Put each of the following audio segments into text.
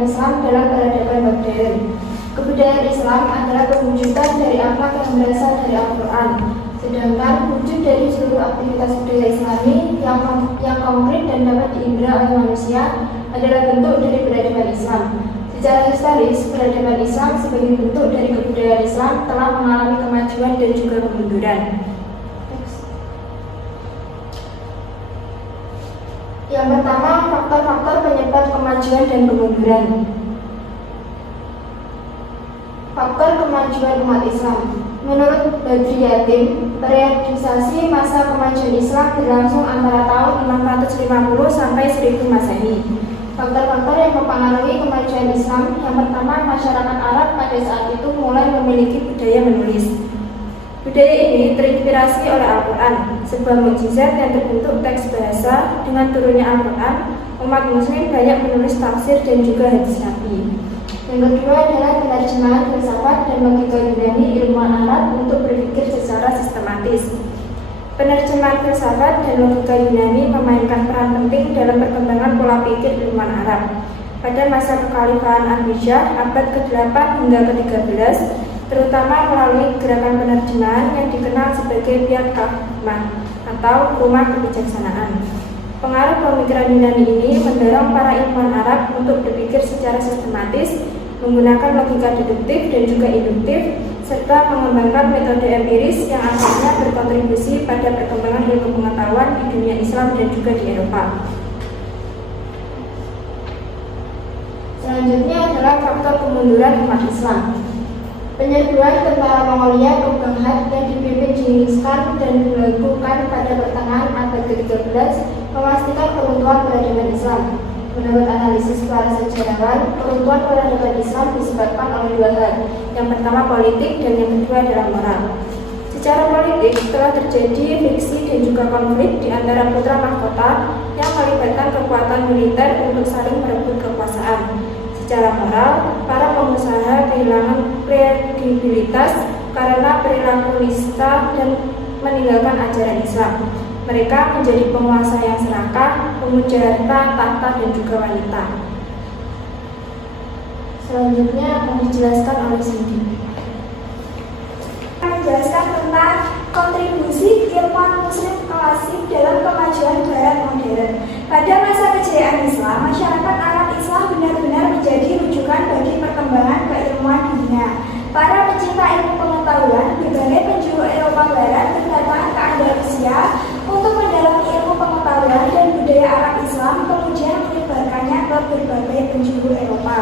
peradaban Islam dalam peradaban modern. Kebudayaan Islam adalah perwujudan dari akhlak yang berasal dari Al-Quran. Sedangkan wujud dari seluruh aktivitas budaya Islami yang konkret dan dapat diindra oleh manusia adalah bentuk dari peradaban Islam. Secara historis, peradaban Islam sebagai bentuk dari kebudayaan Islam telah mengalami kemajuan dan juga kemunduran. Yang pertama, faktor-faktor penyebab kemajuan dan kemunduran. Faktor kemajuan umat Islam. Menurut Badri Yatim, periodisasi masa kemajuan Islam berlangsung antara tahun 650 sampai 1000 Masehi. Faktor-faktor yang mempengaruhi kemajuan Islam, yang pertama, masyarakat Arab pada saat itu mulai memiliki budaya menulis. Budaya ini terinspirasi oleh Al-Quran, sebuah mukjizat yang terbentuk teks bahasa. Dengan turunnya Al-Quran, umat muslim banyak menulis tafsir dan juga hadis Nabi. Yang kedua adalah penerjemahan filsafat dan logika Yunani ilmuwan Arab untuk berpikir secara sistematis. Penerjemahan filsafat dan logika Yunani memainkan peran penting dalam perkembangan pola pikir ilmuwan Arab. Pada masa kekhalifahan Abbasiyah abad ke-8 hingga ke-13, terutama melalui gerakan penerjemahan yang dikenal sebagai Biar Kahmah atau Rumah Kebijaksanaan. Pengaruh pemikiran Yunani ini mendorong para ilmuwan Arab untuk berpikir secara sistematis, menggunakan logika deduktif dan juga induktif, serta mengembangkan metode empiris yang akhirnya berkontribusi pada perkembangan ilmu pengetahuan di dunia Islam dan juga di Eropa. Selanjutnya adalah faktor kemunduran umat Islam. Penyerbuan tentara Mongolia ke Baghdad yang dipimpin Genghis Khan dan dilakukan pada pertengahan abad ke-13 memastikan keruntuhan peradaban Islam. Menurut analisis para sejarawan, keruntuhan peradaban Islam disebabkan oleh dua hal. Yang pertama politik dan yang kedua adalah moral. Secara politik telah terjadi friksi dan juga konflik di antara putra mahkota yang melibatkan kekuatan militer untuk saling merebut kekuasaan. Secara moral, para pengusaha kehilangan kredibilitas karena perilaku nista dan meninggalkan ajaran Islam. Mereka menjadi penguasa yang serakah, pemuja harta, tahta, dan juga wanita. Selanjutnya akan dijelaskan oleh Cindy. Menjelaskan tentang kontribusi ilmuwan muslim klasik dalam kemajuan barat modern. Pada masa kejayaan Islam, masyarakat Arab Islam benar-benar menjadi rujukan bagi perkembangan keilmuan dunia. Para pecinta ilmu pengetahuan, berbagai penjuru Eropa Barat berdatangan ke Andalusia untuk mendalami ilmu pengetahuan dan budaya Arab Islam, kemudian menyebarkannya ke berbagai penjuru Eropa.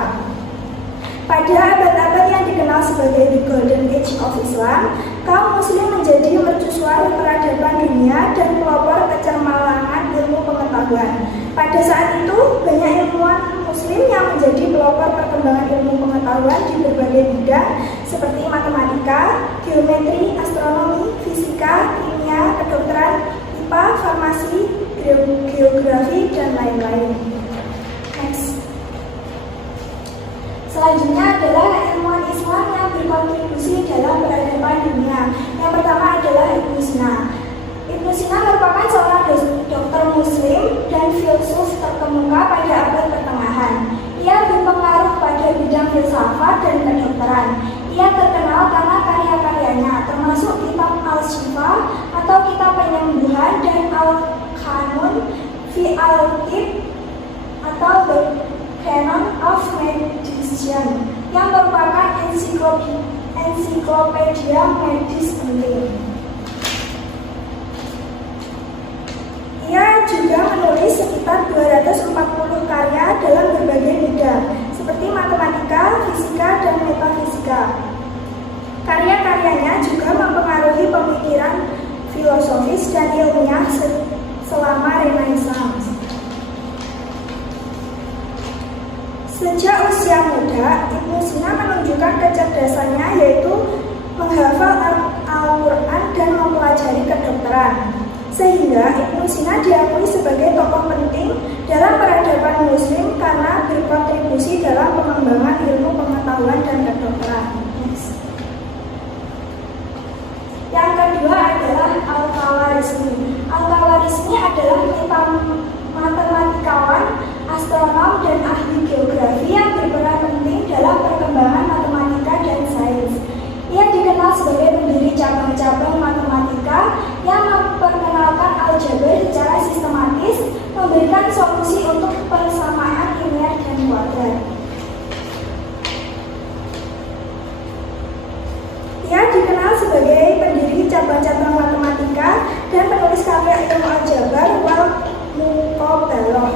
Pada abad-abad yang dikenal sebagai The Golden Age of Islam, kaum muslim menjadi mercusuar peradaban dunia dan pelopor kecermalangan ilmu pengetahuan. Pada saat itu, banyak ilmuwan muslim yang menjadi pelopor perkembangan ilmu pengetahuan di berbagai bidang seperti matematika, geometri, astronomi, fisika, kimia, kedokteran, IPA, farmasi, geografi, dan lain-lain. Next. Selanjutnya adalah ilmuwan Islam yang berkontribusi dalam peradaban dunia. Yang pertama adalah Ibnu Sina. Ibnu Sina merupakan seorang dokter muslim dan filsuf terkemuka pada abad pertengahan. Ia berpengaruh pada bidang filsafat dan kedokteran. Ia terkenal karena karya-karyanya termasuk kitab Al-Shifa atau kitab penyembuhan dan Al-Qanun fi Al-Tib atau The Canon of Medicine yang merupakan ensiklopedia medis penting. Ia juga menulis sekitar 240 karya dalam berbagai bidang seperti matematika, fisika, dan metafisika. Karya-karyanya juga mempengaruhi pemikiran filosofis dan ilmiah selama Renaissance. Sejak usia muda, Ibnu Sina menunjukkan kecerdasannya yaitu menghafal Al-Quran dan mempelajari kedokteran. Sehingga Ibnu Sina diakui sebagai tokoh penting dalam peradaban muslim karena berkontribusi dalam pengembangan ilmu pengetahuan dan kedokteran. Yang kedua adalah Al-Khawarizmi. Al-Khawarizmi adalah matematikawan, astronom, dan ahli geografi yang memberikan solusi untuk persamaan linear dan kuadrat. Ia dikenal sebagai pendiri cabang-cabang matematika dan penulis karya ilmu aljabar wal muqabalah.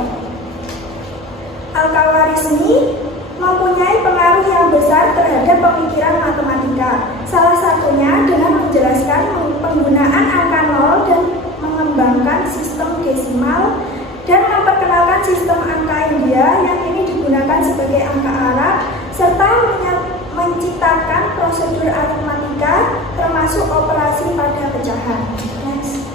Al-Khawarizmi mempunyai pengaruh yang besar terhadap pemikiran matematika. Salah satunya dengan menjelaskan penggunaan angka nol dan mengembangkan sistem desimal dan memperkenalkan sistem angka India yang ini digunakan sebagai angka Arab serta menciptakan prosedur aritmatika termasuk operasi pada pecahan. Next.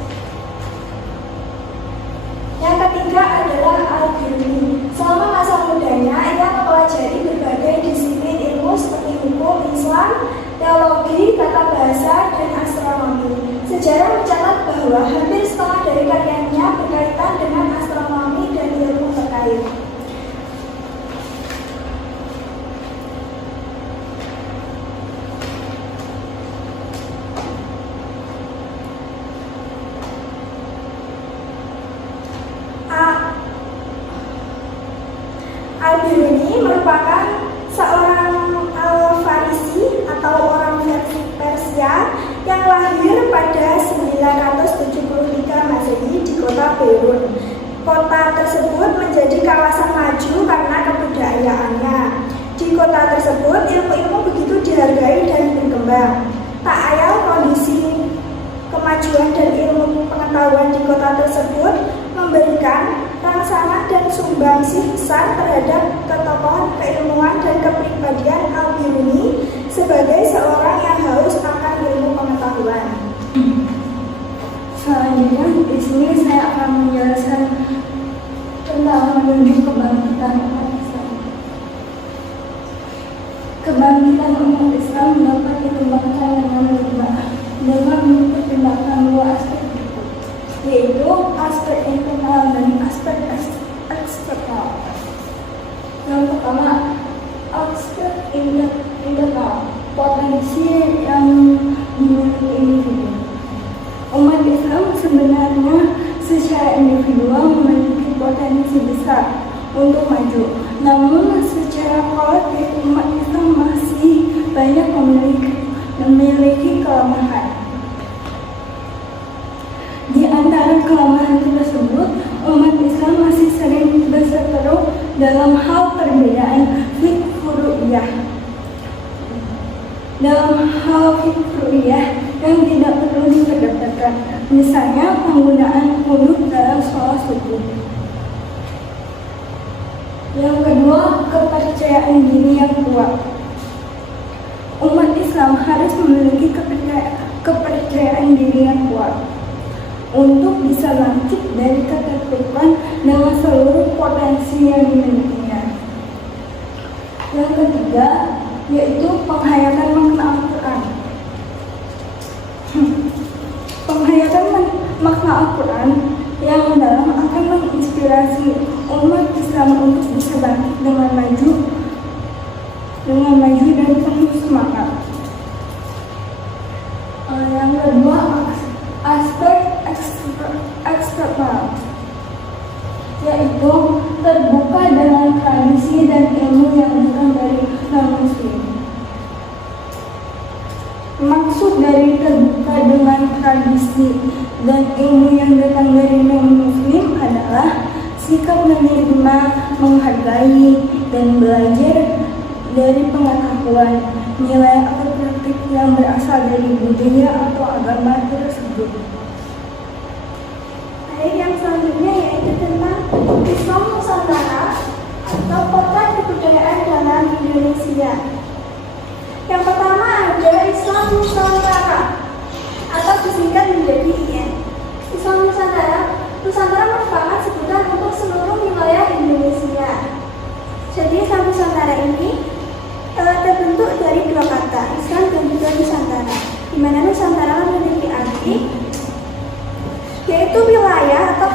Yang ketiga adalah Al-Biruni. Selama masa mudanya, ia mempelajari berbagai disiplin ilmu seperti hukum, Islam, teologi, tata bahasa, dan astronomi. Sejarah mencatat bahwa hampir setengah dari karyanya berkaitan dengan astronomi dan ilmu terkait. Al-Biruni merupakan seorang Al-Farisi atau orang Persia yang lahir pada 973 Masehi di kota Beirut. Kota tersebut menjadi kawasan maju karena kebudayaannya. Di kota tersebut ilmu-ilmu begitu dihargai dan berkembang. Tak ayal kondisi kemajuan dan ilmu pengetahuan di kota tersebut memberikan rangsangan dan sumbangsih besar terhadap ketokohan keilmuan dan kepribadian Al-Biruni sebagai seorang yang haus akan ilmu pengetahuan. Selanjutnya di sini saya akan menjelaskan tentang menuju kebangkitan umat Islam. Kebangkitan umat Islam dapat dikembangkan dengan mempertimbangkan dua aspek berikut, yaitu aspek internal dan aspek eksternal. Yang pertama, aspek internal, potensi yang dimiliki individu. Umat Islam sebenarnya secara individual memiliki potensi besar untuk maju, namun secara kolektif umat Islam masih banyak memiliki kelemahan. Di antara kelemahan tersebut, umat Islam masih sering berseteru dalam hal perbedaan fikru'iyah. Dalam hal fikru'iyah yang tidak perlu diperdebatkan, misalnya penggunaan qunut dalam sholat subuh. Yang kedua, kepercayaan diri yang kuat. Umat Islam harus memiliki kepercayaan diri yang kuat untuk bisa bangkit dari keterpurukan dengan seluruh potensi yang dimilikinya. Yang ketiga, yaitu penghayatan makna Al-Quran. Penghayatan makna Al-Quran yang mendalam akan menginspirasi umat Islam untuk bisa bangkit dengan maju dan penuh semangat. Yang kedua, aspek eksternal, yaitu terbuka dengan tradisi dan ilmu yang datang dari non-muslim. Maksud dari terbuka dengan tradisi dan ilmu yang datang dari non-muslim adalah sikap menerima, menghargai, dan belajar dari pengetahuan, nilai atau praktik yang berasal dari budaya atau agama tersebut. Baik, yang selanjutnya yaitu tentang Islam Nusantara atau potret kebudayaan dalam Indonesia. Yang pertama ada Islam Nusantara atau disingkat menjadi IN. Islam Nusantara merupakan sebutan untuk seluruh wilayah Indonesia. Jadi Islam Nusantara ini terbentuk dari dua kata, Islam dan juga Nusantara, di mana Nusantara memiliki arti yaitu wilayah atau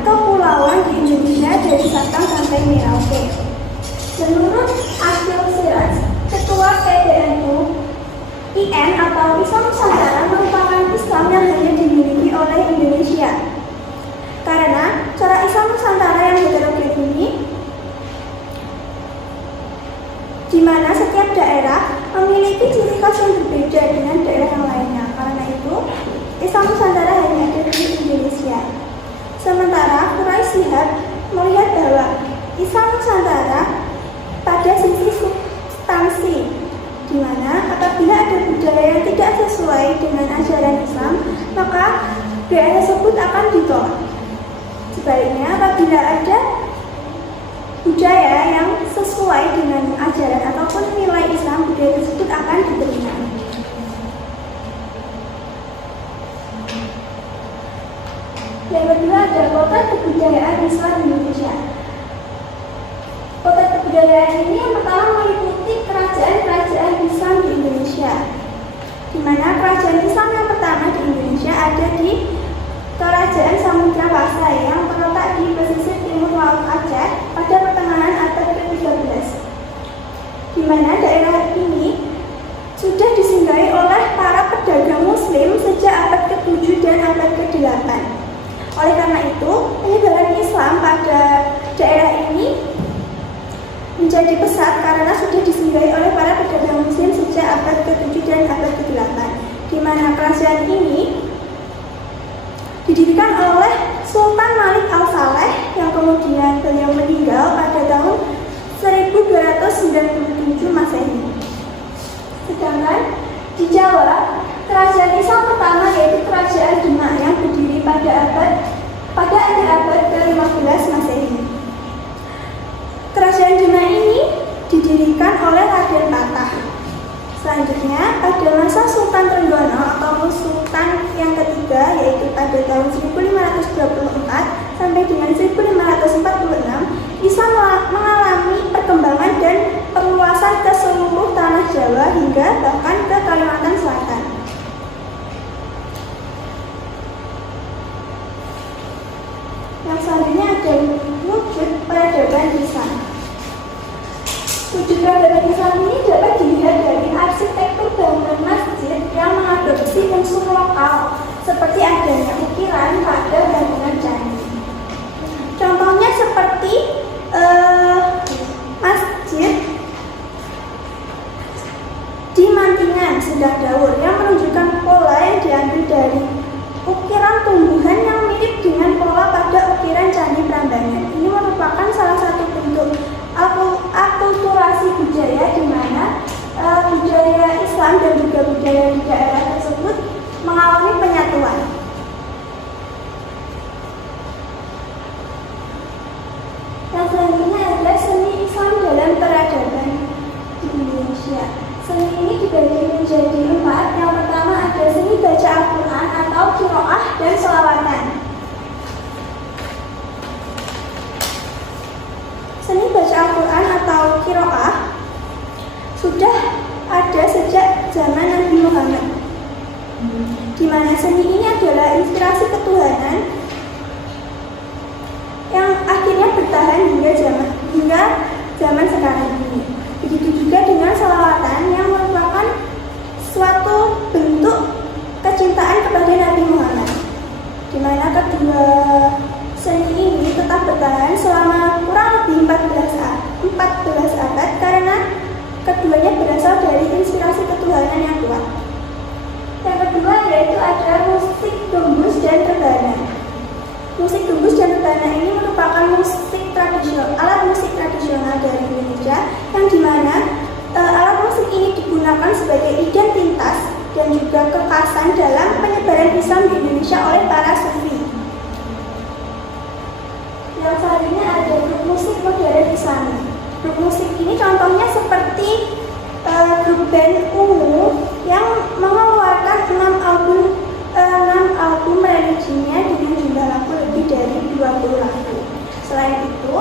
kepulauan di Indonesia dari Sabang sampai Merauke. Menurut Akil Siraj, Ketua PBNU, IN atau Islam Nusantara merupakan Islam yang hanya dimiliki oleh Indonesia. Karena cara Islam Nusantara lihat melihat bahwa Islam Nusantara pada sisi substansi, di mana apabila ada budaya yang tidak sesuai dengan ajaran Islam, maka budaya tersebut akan ditolak. Sebaliknya, apabila ada budaya yang sesuai dengan ajaran ataupun nilai Islam, budaya tersebut akan diterima. Yang kedua ada potret kebudayaan Islam di Indonesia. Potret kebudayaan ini yang pertama meliputi kerajaan-kerajaan Islam di Indonesia, di mana kerajaan Islam yang pertama di Indonesia ada di Kerajaan Samudra Pasai yang terletak di pesisir timur Laut Aceh pada pertengahan abad ke-13, di mana daerah ini sudah disinggahi oleh para pedagang Muslim sejak abad ke-7 dan abad ke-8. Oleh karena itu, penyebaran Islam pada daerah ini menjadi pesat karena sudah disinggahi oleh para pedagang Muslim sejak abad ke-7 dan abad ke-8, di mana kerajaan ini didirikan oleh Sultan Malik Al-Saleh yang kemudian beliau meninggal pada tahun 1297 Masehi. Sedangkan di Jawa, kerajaan Islam pertama yaitu Kerajaan Demak yang berdiri pada akhir abad ke-15 Masehi. Kerajaan Demak ini didirikan oleh Raden Patah. Selanjutnya, pada masa Sultan Trenggono atau Sultan yang ketiga, yaitu pada tahun 1524 sampai dengan 1546, Islam mengalami perkembangan dan perluasan ke seluruh tanah Jawa hingga bahkan ke Kalimantan Selatan. Yang selanjutnya ada wujud peradaban Islam. Wujud peradaban Islam ini dapat dilihat dari arsitektur bangunan masjid yang mengadopsi unsur lokal seperti adanya ukiran pada bangunan candi. Contohnya seperti masjid di Mantingan, Sendang Daur yang menunjukkan pola yang diambil dari ukiran tumbuhan yang mirip dengan pola pada ukiran Candi Prambanan. Ini merupakan salah satu bentuk akulturasi budaya di mana budaya Islam dan juga budaya di daerah tersebut mengalami penyatuan. Yang selanjutnya adalah seni Islam dalam peradaban di Indonesia. Seni ini dibagi menjadi 4. Yang pertama ada seni baca Al-Quran atau qiraah dan sholawatan. Seni baca Al-Quran atau qiraah sudah ada sejak zaman Nabi Muhammad, di mana seni ini adalah inspirasi ketuhanan yang akhirnya bertahan hingga zaman sekarang ini. Begitu juga dengan sholawatan yang merupakan suatu bentuk kecintaan kepada Nabi Muhammad, di mana kedua seni ini tetap bertahan selama kurang lebih 14 abad karena keduanya berasal dari inspirasi ketuhanan yang kuat. Yang kedua yaitu ada musik gembus dan rebana. Musik gembus dan rebana ini merupakan alat musik tradisional dari Indonesia yang dimana alat musik ini digunakan sebagai identitas dan juga kekhasan dalam penyebaran Islam di Indonesia oleh para sufi. Yang selanjutnya ada grup musik modern Islami. Grup musik ini contohnya seperti grup band Ungu yang mengeluarkan 6 album religinya dengan jumlah lagu lebih dari 20 lagu. Selain itu,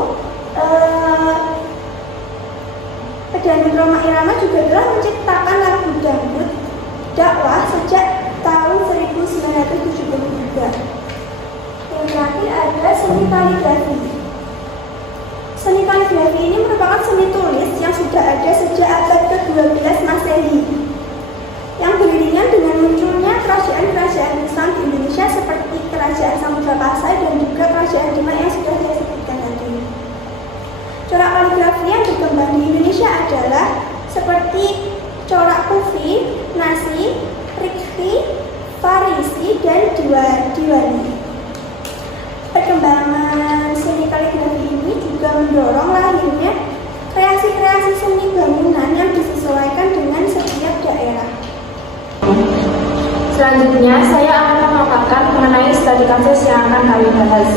Pedangdut Rhoma Irama juga telah menciptakan lagu dangdut dakwah sejak tahun 1973. Yang terakhir ada seni kaligrafi. Seni kaligrafi ini merupakan seni tulis yang sudah ada sejak abad ke-12 Masehi, yang beriringan dengan munculnya kerajaan-kerajaan Islam di Indonesia seperti Kerajaan Samudra Pasai dan juga Kerajaan Demak yang sudah saya sebutkan tadi. Corak kaligrafi yang berkembang di Indonesia adalah seperti corak Kufi, Nasi, Rikhi, Farisi, dan Diwani. Perkembangan mendorong lahirnya kreasi-kreasi seni bangunan yang disesuaikan dengan setiap daerah. Selanjutnya, saya akan memaparkan mengenai studi kasus yang akan kami bahas.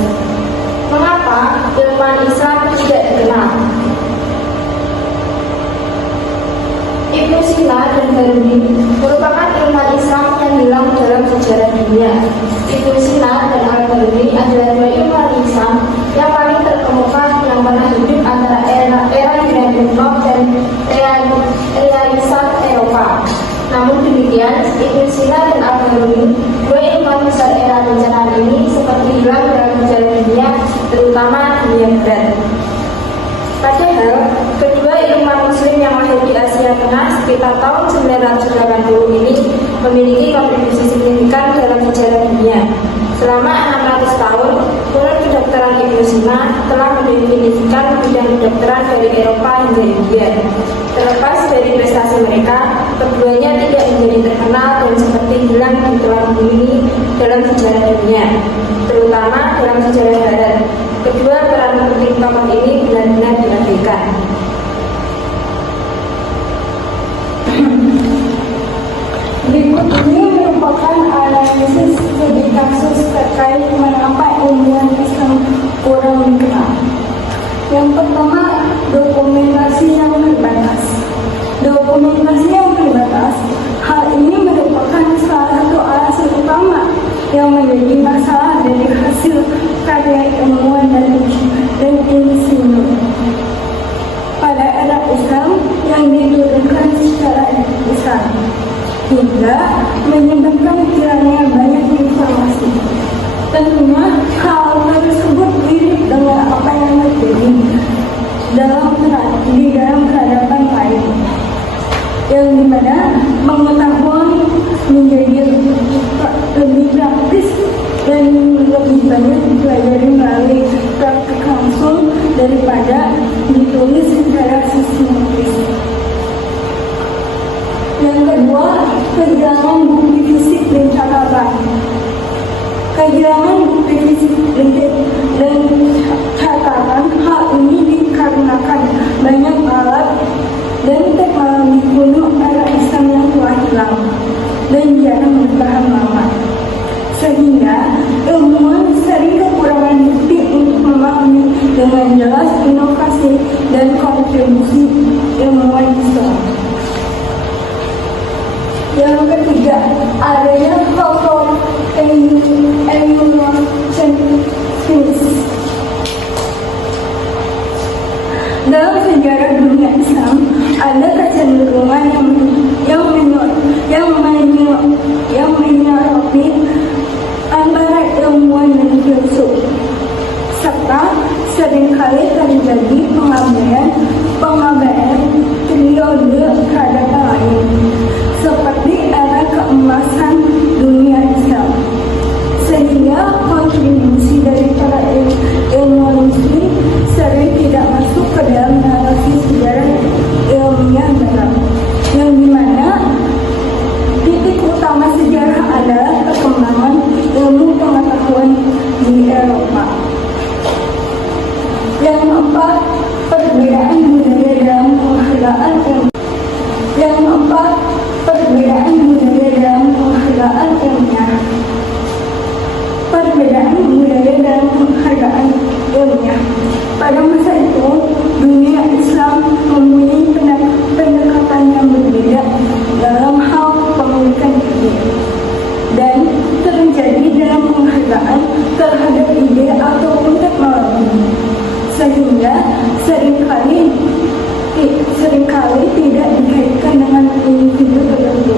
Mengapa ilmuwan Islam tidak dikenal? Ibnu Sina dan Hariri merupakan ilmuwan Islam yang hilang dalam sejarah dunia. Ibnu Sina dan Al-Hariri adalah dua ilmuwan Islam yang paling terkemuka yang pernah hidup antara era Yunani kuno dan Renaissance Eropa. Namun demikian, Ibnu Sina dan Al-Hariri, dua ilmuwan besar era bencana ini, seperti hilang dalam sejarah dunia, terutama dunia barat. Padahal, kedua ilmuwan Muslim yang lahir di Asia Tengah sekitar tahun 980 ini memiliki kontribusi signifikan dalam sejarah dunia. Selama 600 tahun, menurut kedokteran Ibnu Sina telah mendefinisikan bidang kedokteran dari Eropa hingga India. Terlepas dari prestasi mereka, keduanya tidak menjadi terkenal dan seperti hilang di tulang bumi dalam sejarah dunia, terutama dalam sejarah barat. Kedua peran penting tokoh ini benar-benar diabaikan. Berikut ini merupakan analisis studi kasus terkait mengapa ilmuwan Islam kurang dikenal. Yang pertama, dokumentasi yang terbatas. Dokumentasi yang terbatas, hal ini merupakan salah satu alasan utama yang menjadi masalah dari hasil karya ilmuwan dan insinyur pada era Islam yang diturunkan secara besar, hingga menyebabkan hilangnya banyak informasi. Tentunya hal tersebut mirip dengan apa yang terjadi di dalam peradaban lain, yang dimana pengetahuan menjadi lebih praktis dan lebih banyak dipelajari melalui praktik langsung daripada ditulis secara sistematis. Yang kedua, kehilangan bukti fisik dan catatan. Kehilangan bukti fisik dan catatan, hal ini dikarenakan banyak alat dan teknologi kuno era Islam yang telah hilang dan jarang bertahan lama, sehingga ilmuwan sering kekurangan bukti untuk memahami dengan jelas inovasi dan kontribusi ilmuwan Islam. Yang ketiga, adanya faktor evolusionis. Dalam sejarah dunia Islam, ada kecenderungan yang menyoroti antara ilmuwan dan filsuf, serta seringkali terjadi pengabaian periode peradaban lain, seperti era keemasan dunia Islam, sehingga kontribusi dari para ilmuwan Muslim sering tidak masuk ke dalam narasi sejarah ilmiah barat, yang dimana titik utama sejarah adalah perkembangan ilmu pengetahuan di Eropa. Yang keempat, perbedaan budaya dalam penghargaan ilmiah. Yang keempat, perbedaan budaya dalam penghargaan ilmiah. Perbedaan budaya dalam penghargaan ilmiah. Pada masa itu, dunia Islam mempunyai pendekatan yang berbeda dalam hal pemilikan ide, dan terjadi dalam penghargaan terhadap ide ataupun teknologi, sehingga seringkali tidak dikaitkan dengan individu tertentu,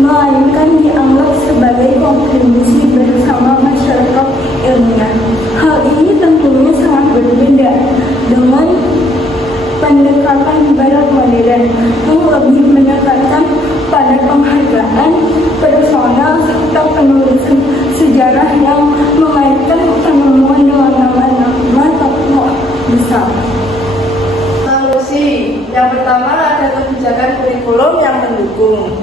melainkan dianggap sebagai kontribusi bersama masyarakat ilmiah. Hal ini tentunya sangat berbeda dengan pendekatan barat modern yang lebih menekankan pada penghargaan personal serta penulisan sejarah yang mengaitkan penemuan dengan nama-nama tokoh besar. Solusi yang pertama ada kebijakan kurikulum yang mendukung.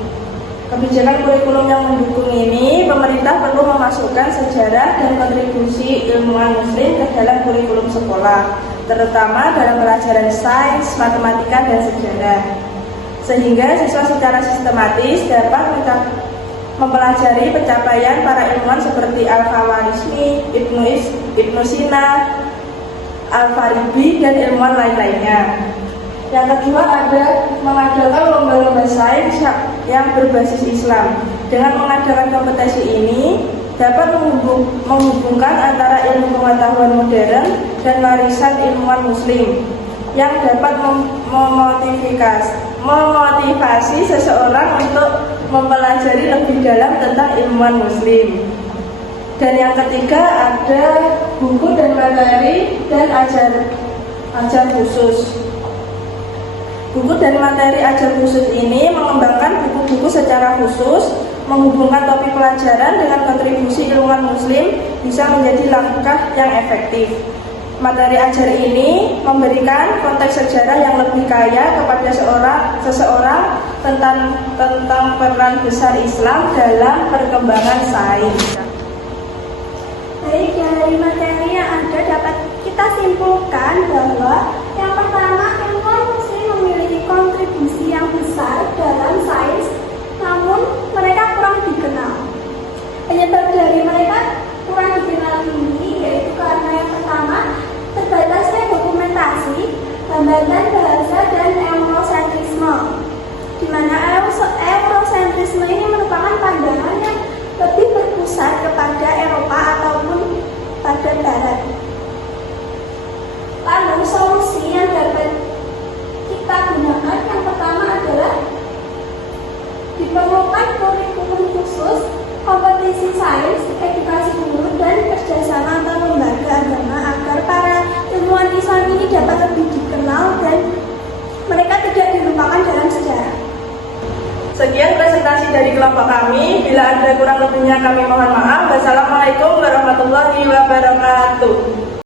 Kebijakan kurikulum yang mendukung ini, pemerintah perlu memasukkan sejarah dan kontribusi ilmuwan Muslim ke dalam kurikulum sekolah. terutama dalam pelajaran sains, matematika, dan sejarah. Sehingga siswa secara sistematis dapat mempelajari pencapaian para ilmuwan seperti Al-Khawarizmi, Ibnu Sina, Al-Farabi, dan ilmuwan lain-lainnya. Yang kedua ada mengadakan lomba-lomba sains yang berbasis Islam. Dengan mengadakan kompetisi ini dapat menghubungkan antara ilmu pengetahuan modern dan warisan ilmuwan muslim yang dapat memotivasi seseorang untuk mempelajari lebih dalam tentang ilmuwan muslim. Dan yang ketiga ada buku dan materi dan ajar khusus. Buku dan materi ajar khusus ini mengembangkan buku-buku secara khusus, menghubungkan topik pelajaran dengan kontribusi ilmuwan muslim bisa menjadi langkah yang efektif. Materi ajar ini memberikan konteks sejarah yang lebih kaya kepada seseorang tentang peran besar Islam dalam perkembangan sains. Baik, dari materi yang ada dapat kita simpulkan bahwa yang pertama, ilmuwan muslim memiliki kontribusi yang besar dalam sains, namun mereka kurang dikenal. Penyebab dari mereka kurang dikenal ini yaitu karena yang pertama, terbatasnya dokumentasi, hambatan bahasa, dan eurosentrisme, di mana eurosentrisme ini merupakan pandangan yang lebih berpusat kepada Eropa ataupun pada Barat. Lalu solusi yang dapat kita gunakan yang pertama adalah diperlukan kurikulum khusus, kompetisi sains, edukasi guru, dan kerjasama antar lembaga agama agar para ilmuwan Islam ini dapat lebih dikenal dan mereka tidak dilupakan dalam sejarah. Sekian presentasi dari kelompok kami. Bila ada kurang lebihnya kami mohon maaf. Wassalamualaikum warahmatullahi wabarakatuh.